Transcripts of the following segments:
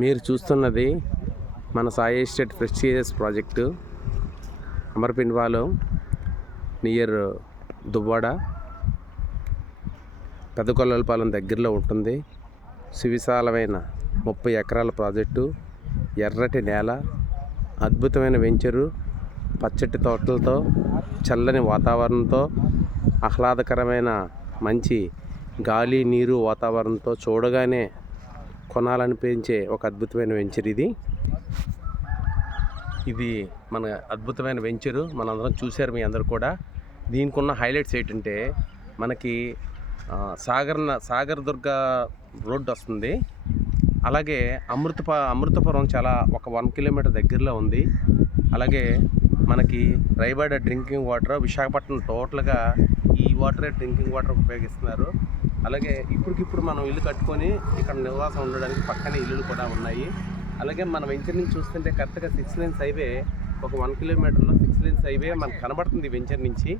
మీరు చూస్తున్నది మన సాయి ఎస్టేట్ ప్రెస్టీజియస్ ప్రాజెక్టు అమర్పిండ్వాలో నియర్ దువ్వాడ పెద్దకొల్లలపాలెం దగ్గరలో ఉంటుంది. సువిశాలమైన 30 ఎకరాల ప్రాజెక్టు, ఎర్రటి నేల, అద్భుతమైన వెంచరు, పచ్చటి తోటలతో, చల్లని వాతావరణంతో, ఆహ్లాదకరమైన మంచి గాలి నీరు వాతావరణంతో చూడగానే కొనాలనిపించే ఒక అద్భుతమైన వెంచర్ ఇది మన అద్భుతమైన వెంచరు మనందరం చూశారు. మీ అందరు కూడా దీనికి ఉన్న హైలైట్స్ ఏంటంటే మనకి సాగర్ దుర్గ రోడ్డు వస్తుంది. అలాగే అమృతపురం చాలా ఒక 1 కిలోమీటర్ దగ్గరలో ఉంది. అలాగే మనకి రైబాడ డ్రింకింగ్ వాటర్, విశాఖపట్నం టోటల్గా ఈ వాటరే డ్రింకింగ్ వాటర్ ఉపయోగిస్తున్నారు. అలాగే ఇప్పటికిప్పుడు మనం ఇల్లు కట్టుకొని ఇక్కడ నివాసం ఉండడానికి పక్కనే ఇల్లులు కూడా ఉన్నాయి. అలాగే మన వెంచర్ నుంచి చూస్తుంటే కరెక్ట్గా 6 lanes హైవే, ఒక 1 కిలోమీటర్లో 6 lanes హైవే మనకు కనబడుతుంది వెంచర్ నుంచి.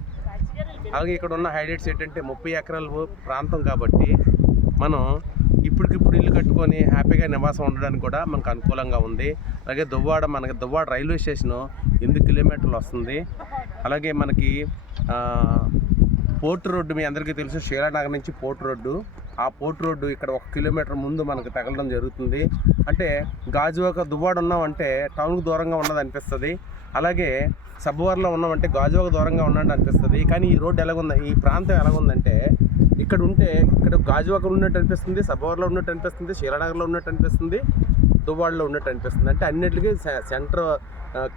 అలాగే ఇక్కడ ఉన్న హైలైట్స్ ఏంటంటే 30 ఎకరాల ప్రాంతం కాబట్టి మనం ఇప్పటికిప్పుడు ఇల్లు కట్టుకొని హ్యాపీగా నివాసం ఉండడానికి కూడా మనకు అనుకూలంగా ఉంది. అలాగే మనకి దువ్వాడ రైల్వే స్టేషను 8 కిలోమీటర్లు వస్తుంది. అలాగే మనకి పోర్ట్ రోడ్డు మీ అందరికీ తెలుసు, శీలానగర్ నుంచి పోర్ట్ రోడ్డు. ఆ పోర్ట్ రోడ్డు ఇక్కడ 1 కిలోమీటర్ ముందు మనకు తగలడం జరుగుతుంది. అంటే గాజువాక దువ్వాడ ఉన్నామంటే టౌన్కి దూరంగా ఉన్నది అనిపిస్తుంది. అలాగే సబ్బవరంలో ఉన్నామంటే గాజువాక దూరంగా ఉన్నట్టు అనిపిస్తుంది. కానీ ఈ రోడ్డు ఎలాగుంది, ఈ ప్రాంతం ఎలాగుందంటే ఇక్కడ గాజువాక ఉన్నట్టు అనిపిస్తుంది, సబ్బవరంలో ఉన్నట్టు అనిపిస్తుంది, శీలానగర్లో ఉన్నట్టు అనిపిస్తుంది, దువ్వాడలో ఉన్నట్టు అనిపిస్తుంది. అంటే అన్నిటికీ సెంటర్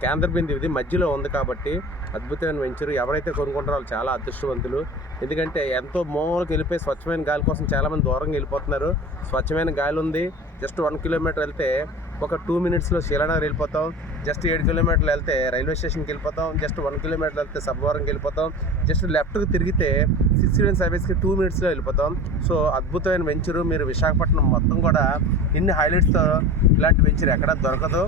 కేంద్ర బిందువు ఇది మధ్యలో ఉంది. కాబట్టి అద్భుతమైన వెంచరు. ఎవరైతే కొనుక్కుంటారో వాళ్ళు చాలా అదృష్టవంతులు. ఎందుకంటే ఎంతో మూలకి వెళ్ళిపోయి స్వచ్ఛమైన గాలి కోసం చాలామంది దూరంగా వెళ్ళిపోతున్నారు. స్వచ్ఛమైన గాలి ఉంది. జస్ట్ 1 కిలోమీటర్ వెళ్తే ఒక 2 minutesలో శీలానగర్ వెళ్ళిపోతాం. జస్ట్ 7 కిలోమీటర్లు వెళ్తే రైల్వే స్టేషన్కి వెళ్ళిపోతాం. జస్ట్ 1 కిలోమీటర్ వెళ్తే సబ్బవరంకి వెళ్ళిపోతాం. జస్ట్ లెఫ్ట్కి తిరిగితే 6 lanes హైవేస్కి 2 minutesలో వెళ్ళిపోతాం. సో అద్భుతమైన వెంచరు. మీరు విశాఖపట్నం మొత్తం కూడా ఇన్ని హైలైట్స్తో ఇలాంటి వెంచర్ ఎక్కడా దొరకదు.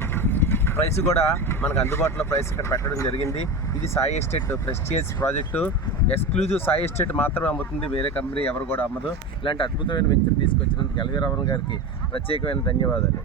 ప్రైస్ కూడా మనకు అందుబాటులో ప్రైస్ ఇక్కడ పెట్టడం జరిగింది. ఇది Sai estate prestigious project. Exclusive Sai estate మాత్రమే అమ్ముతుంది, వేరే కంపెనీ ఎవరు కూడా అమ్మదు. ఇలాంటి అద్భుతమైన వెంచర్ తీసుకొచ్చినందుకు ఎల్వి రామన్ గారికి ప్రత్యేకమైన ధన్యవాదాలు.